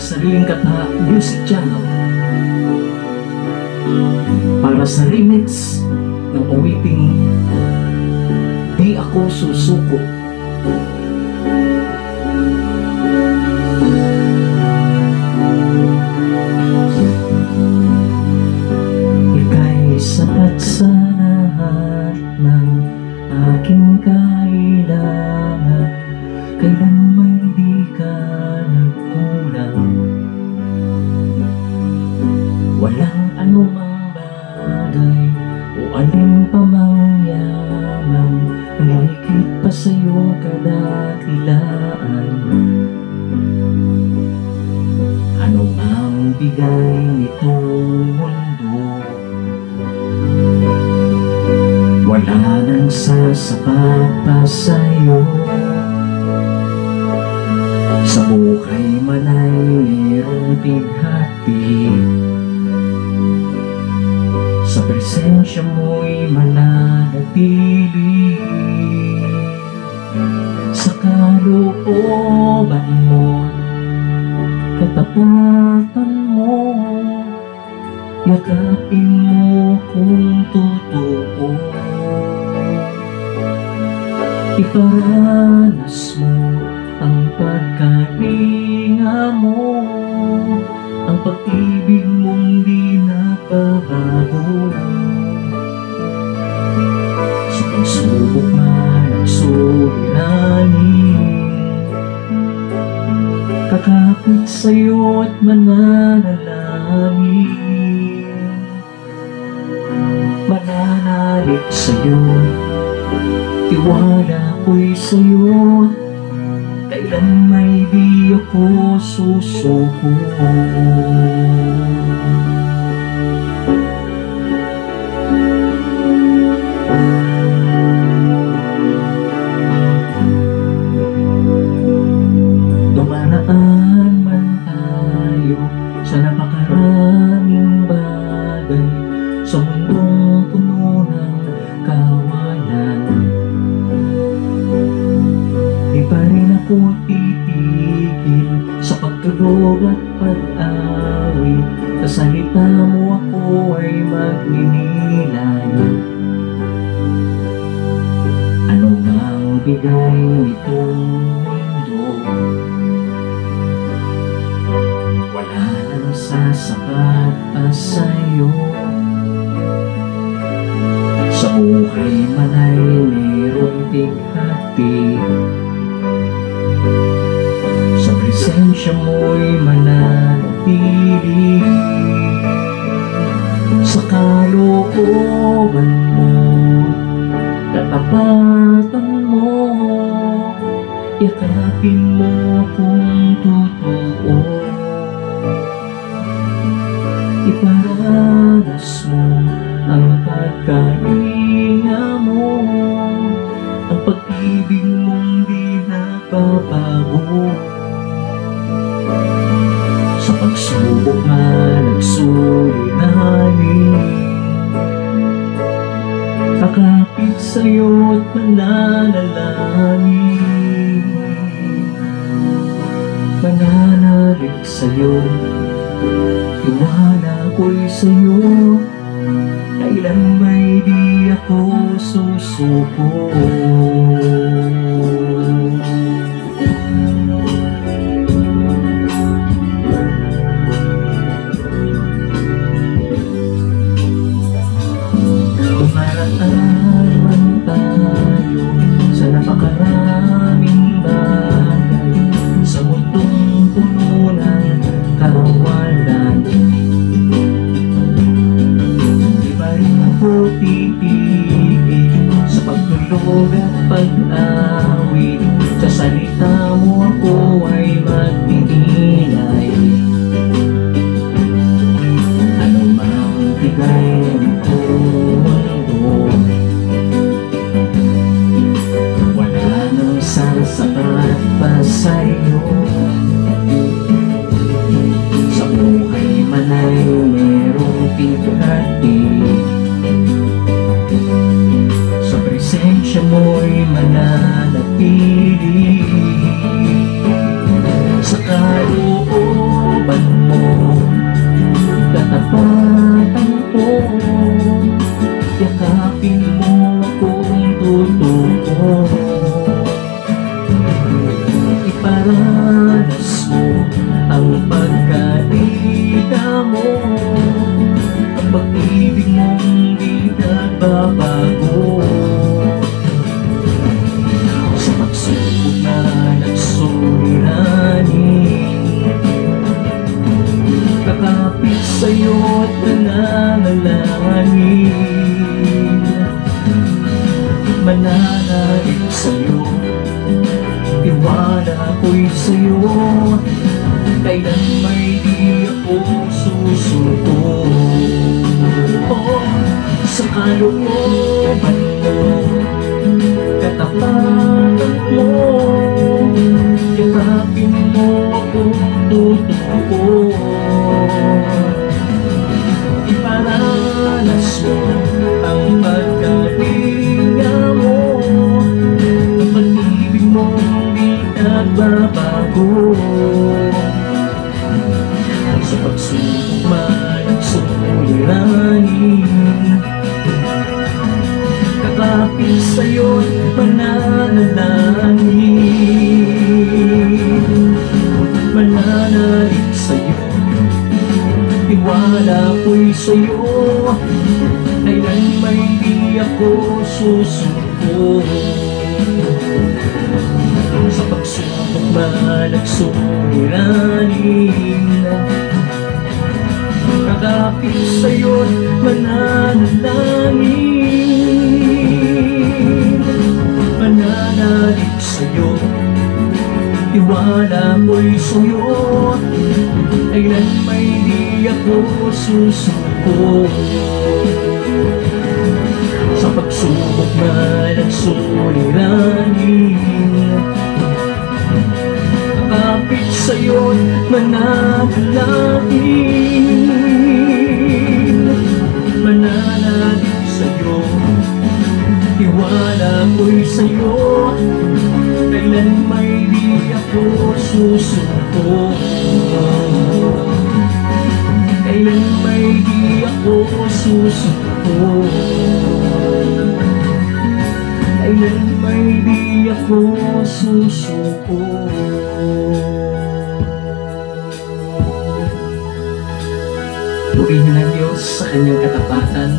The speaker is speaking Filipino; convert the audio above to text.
Sariling Kata Music Channel para sa remix ng awiting Di Ako Susuko. Ika'y sapat sa lahat ng aking kailangan, kailan may di ka nagkulang. Walang anumang bagay o alin pa mang yaman ang higit pa sa'yo kadakilaan. Ano mang bigay nitong mundo, wala nang sasapat pa sa'yo. Sa buhay man ay mayroong bighati, sa presensya mo'y mananatili. Sa kalooban mo, katapatan mo, yakapin mo kung totoo. Iparanas mo ang pagkalinga mo, ang pag-ibig mong di nababago. Sa pagsubok man at suliranin, kakapit sa'yo at mananalangin. Mananalig sa'yo, tiwala ko'y sa'yo, kailan may di ako susuko. Dumaraan man tayo sa napakaraming bagay, sa mundong puno ng kawalan, di pa rin ako titigil sa pagtulog at pag-awit. Sa salita mo ako ay magninilay. Ano ang bigay nitong mundo, wala nang sasapat pa sa'yo. Sa buhay man ay mayroong bighati, sa presensya mo'y mananatili. Sa kalooban mo, katapatan mo, yakapin mo kung totoo. Iparanas mo ang pagkalinga mo, ang pag-ibig mong di nababago. Sa pagsubok man at suliranin, kakapit sa'yo at mananalangin. Mananalig sa'yo, tiwala ko'y sa'yo, kailan may di ako susuko. Dumaraan man tayo sa napakaraming bagay, sa mundong puno ng kawalan, di ba rin ako titigil sa pagtulog at pag-awit. Sa salita mo ako ay magninilay. Ano mang bigay nitong mundo, wala nang sasapat pa sa'yo. Sa buhay man ay mayroong bighati, sa presensya mo'y mananatili. Sa kalooban tatampo, yakapin mo akong totoo. Iparanas mo ang pagkaiga mo, ang pag-ibig mong di nagbabago. Sa pagsubok na nagsuliranin, kakapit sa'yo't nananalangin, mananalig sa'yo, tiwala ko'y sa'yo, kailan may di ako susuko. Oh, sa kalooban mo, katapatan mo, yakapin mo akong totoo. Iparanas mo ang pagkalinga mo, ang pag-ibig mo di nagbabago. Sa pagsubok man at suliranin, kakapit sa'yo't mananalangin, mananalig sa'yo, tiwala ko'y sa'yo, kailan may di ako susuko. Sa pagsubok man at suliranin, kakapit sa'yo't mananalangin, mananalig sa'yo, tiwala ko'y sa'yo, kailan may di ako susuko. Sa pagsubok man at suliranin, kakapit sa'yo't mananalangin, mananalig sa'yo, tiwala ko'y sa'yo, kailan may di ako susuko. Kailan may di ako susuko, kailan may di ako susuko. Purihin ang Diyos sa kanyang katapatan